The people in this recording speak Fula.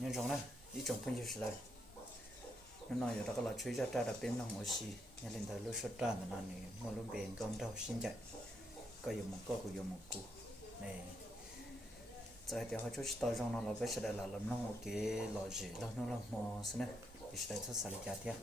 nhân rong này ý trồng phân chia lại nó nói giờ đó có là chui ra đặc biệt là ngồi xì nhà lên thời lúc xuất ra là này mà lúc bền con đâu xin chạy có dùng một có dùng một cú này tại thì họ chút tao trong nó là bây giờ là làm nó một cái lò gì nó là mò xin này bây giờ thật sự là chả thiệt